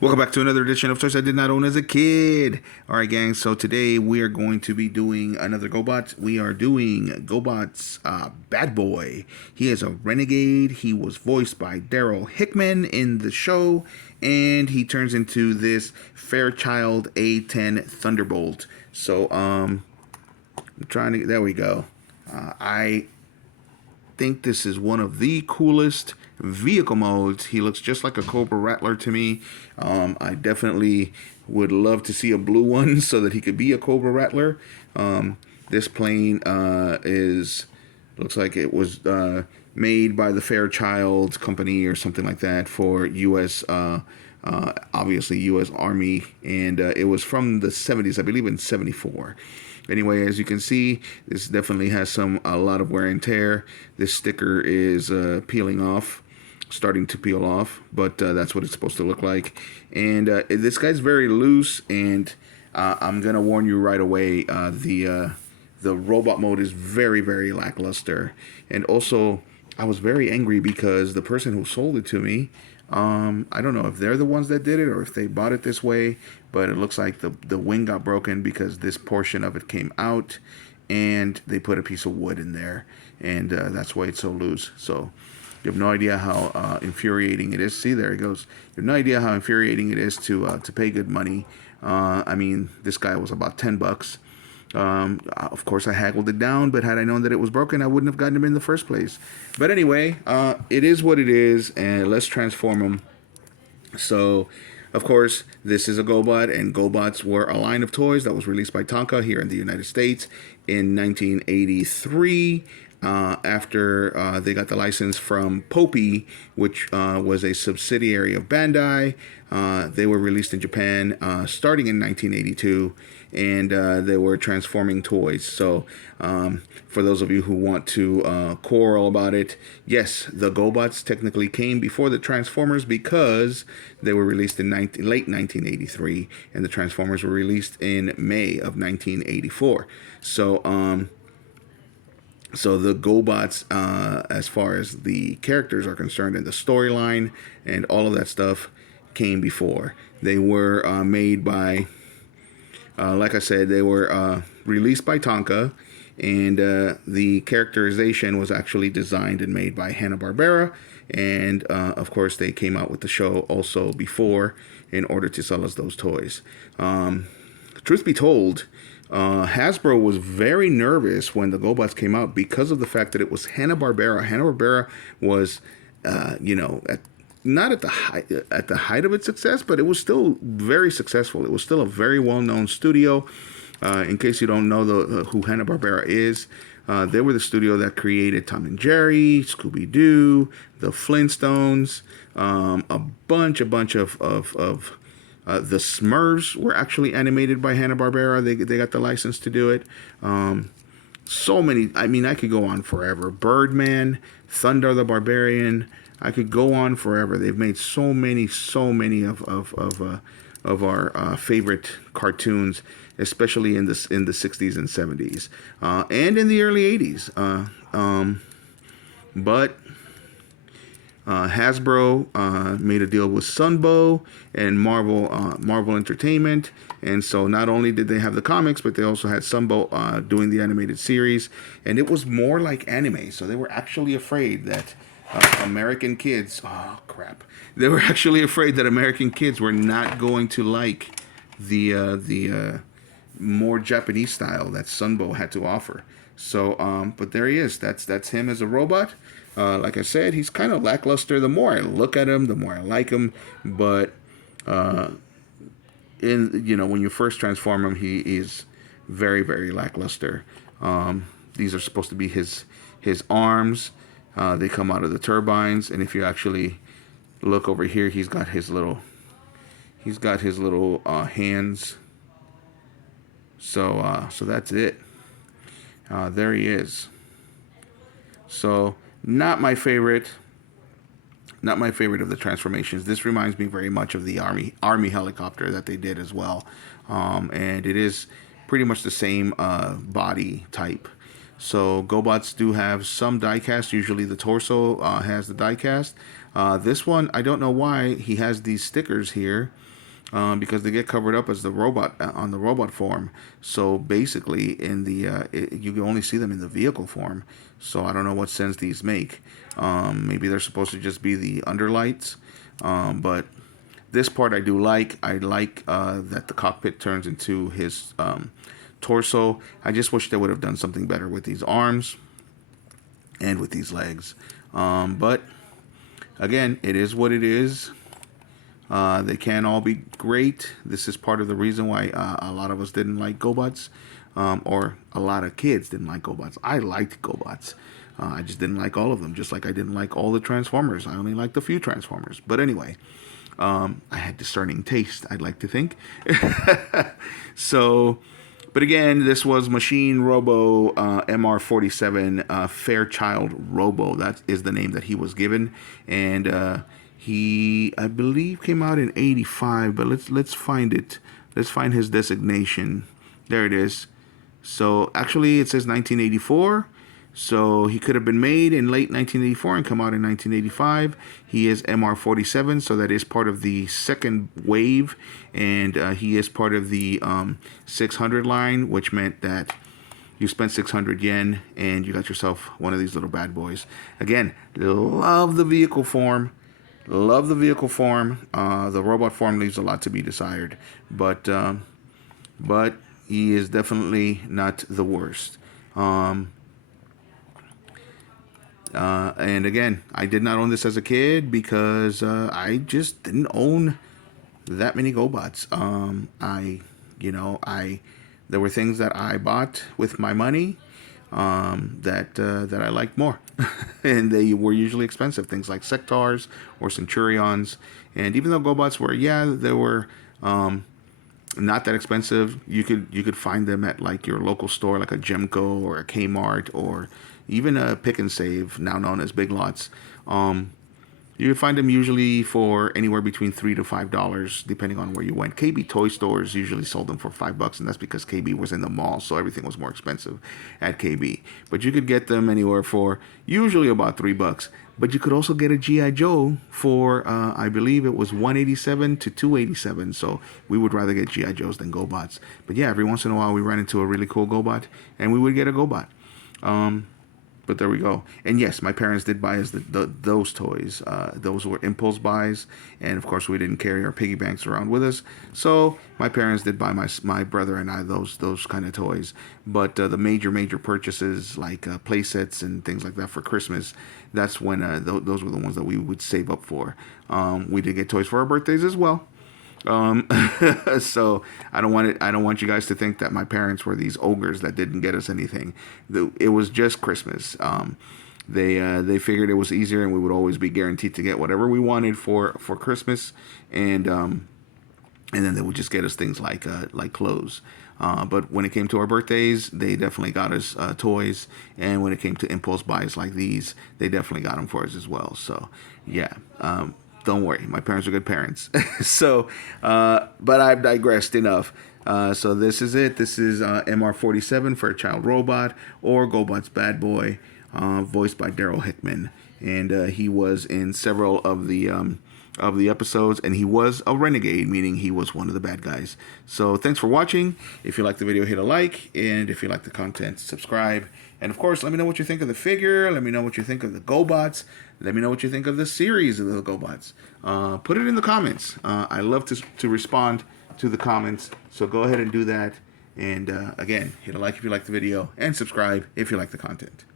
Welcome back to another edition of Toys I Did Not Own as a Kid. Alright, gang, so today we are going to be doing another Gobot. We are doing Gobot's Bad Boy. He is a renegade. He was voiced by Daryl Hickman in the show, and he turns into this Fairchild A10 Thunderbolt. So, I'm trying to, there we go. I think this is one of the coolest vehicle modes. He looks just like a Cobra Rattler to me. I definitely would love to see a blue one so that he could be a Cobra Rattler. This plane looks like it was made by the Fairchild Company or something like that for U.S. Obviously U.S. Army, and it was from the 70s, I believe in 74. Anyway, as you can see, this definitely has a lot of wear and tear. This sticker is peeling off, starting to peel off, but that's what it's supposed to look like. And this guy's very loose, and I'm gonna warn you right away, the robot mode is very, very lackluster. And also, I was very angry because the person who sold it to me, I don't know if they're the ones that did it or if they bought it this way, but it looks like the wing got broken because this portion of it came out and they put a piece of wood in there, and that's why it's so loose. So you have no idea how infuriating it is. See, there it goes. You have no idea how infuriating it is to pay good money. I mean, this guy was about $10. Of course, I haggled it down, but had I known that it was broken, I wouldn't have gotten him in the first place. But anyway, it is what it is, and let's transform him. So, of course, this is a Gobot, and Gobots were a line of toys that was released by Tonka here in the United States in 1983. After they got the license from Popey, which was a subsidiary of Bandai. They were released in Japan starting in 1982, and they were transforming toys. So for those of you who want to quarrel about it, yes, the Gobots technically came before the Transformers because they were released in late 1983, and the Transformers were released in May of 1984. So the Gobots, as far as the characters are concerned and the storyline and all of that stuff, came before. They were made by, like I said, they were released by Tonka, and the characterization was actually designed and made by Hanna-Barbera, and of course they came out with the show also before in order to sell us those toys. Truth be told, Hasbro was very nervous when the Gobots came out because of the fact that it was Hanna-Barbera. Hanna-Barbera was, not at the height of its success, but it was still very successful. It was still a very well-known studio. In case you don't know who Hanna-Barbera is, they were the studio that created Tom and Jerry, Scooby-Doo, the Flintstones, a bunch of the Smurfs were actually animated by Hanna-Barbera. They got the license to do it. So many. I mean, I could go on forever. Birdman, Thunder the Barbarian. I could go on forever. They've made so many of our favorite cartoons, especially in the 60s and 70s, and in the early 80s. But Hasbro made a deal with Sunbow and Marvel Entertainment, and so not only did they have the comics, but they also had Sunbow doing the animated series, and it was more like anime. So they were actually afraid that American kids, they were actually afraid that American kids were not going to like the more Japanese style that Sunbow had to offer. So, but there he is. That's him as a robot. Like I said, he's kind of lackluster. The more I look at him, the more I like him. But when you first transform him, he is very, very lackluster. These are supposed to be his arms. They come out of the turbines, and if you actually look over here, he's got his little hands. So that's it. There he is. So not my favorite of the transformations. This reminds me very much of the army helicopter that they did as well, and it is pretty much the same body type. So Gobots do have some die-cast. Usually the torso has the die-cast. This one, I don't know why he has these stickers here. Because they get covered up as the robot on the robot form. So basically, in the you can only see them in the vehicle form. So I don't know what sense these make. Maybe they're supposed to just be the underlights. But this part I do like. I like that the cockpit turns into his torso. I just wish they would have done something better with these arms and with these legs. But again, it is what it is. They can't all be great. This is part of the reason why a lot of us didn't like Gobots, or a lot of kids didn't like Gobots. I liked Gobots. I just didn't like all of them, just like I didn't like all the Transformers. I only liked a few Transformers. But anyway, I had discerning taste, I'd like to think. So, but again, this was Machine Robo MR47 Fairchild Robo. That is the name that he was given. And he, I believe, came out in '85, but let's find it. Let's find his designation. There it is. So actually, it says 1984. So he could have been made in late 1984 and come out in 1985. He is MR47, so that is part of the second wave, and he is part of the 600 line, which meant that you spent 600 yen and you got yourself one of these little bad boys. Again, love the vehicle form. Love the vehicle form. The robot form leaves a lot to be desired, but he is definitely not the worst. And again, I did not own this as a kid because I just didn't own that many GoBots. There were things that I bought with my money that I liked more, and they were usually expensive. Things like Sectars or Centurions, and even though GoBots were, they were not that expensive. You could find them at like your local store, like a Gemco or a Kmart or even a Pick and Save, now known as Big Lots. You would find them usually for anywhere between $3 to $5, depending on where you went. KB toy stores usually sold them for $5, and that's because KB was in the mall, so everything was more expensive at KB. But you could get them anywhere for usually about $3. But you could also get a GI Joe for I believe it was $187 to $287. So we would rather get GI Joes than GoBots. But yeah, every once in a while we ran into a really cool GoBot, and we would get a GoBot. But there we go. And yes, my parents did buy us those toys. Those were impulse buys. And of course, we didn't carry our piggy banks around with us. So my parents did buy my brother and I those kind of toys. But the major purchases like play sets and things like that for Christmas, that's when those were the ones that we would save up for. We did get toys for our birthdays as well. So I don't want you guys to think that my parents were these ogres that didn't get us anything. It was just Christmas. They figured it was easier and we would always be guaranteed to get whatever we wanted for Christmas, and then they would just get us things like clothes. But when it came to our birthdays, they definitely got us toys, and when it came to impulse buys like these, they definitely got them for us as well. So yeah. Don't worry, my parents are good parents. So, but I've digressed enough. So this is it. This is MR47 for a child robot, or Gobot's Bad Boy, voiced by Daryl Hickman, and he was in several of the episodes, and he was a renegade, meaning he was one of the bad guys. So thanks for watching. If you like the video, hit a like, and if you like the content, subscribe. And of course, let me know what you think of the figure. Let me know what you think of the GoBots. Let me know what you think of the series of the GoBots. Put it in the comments. I love to respond to the comments, so go ahead and do that. And again, hit a like if you like the video, and subscribe if you like the content.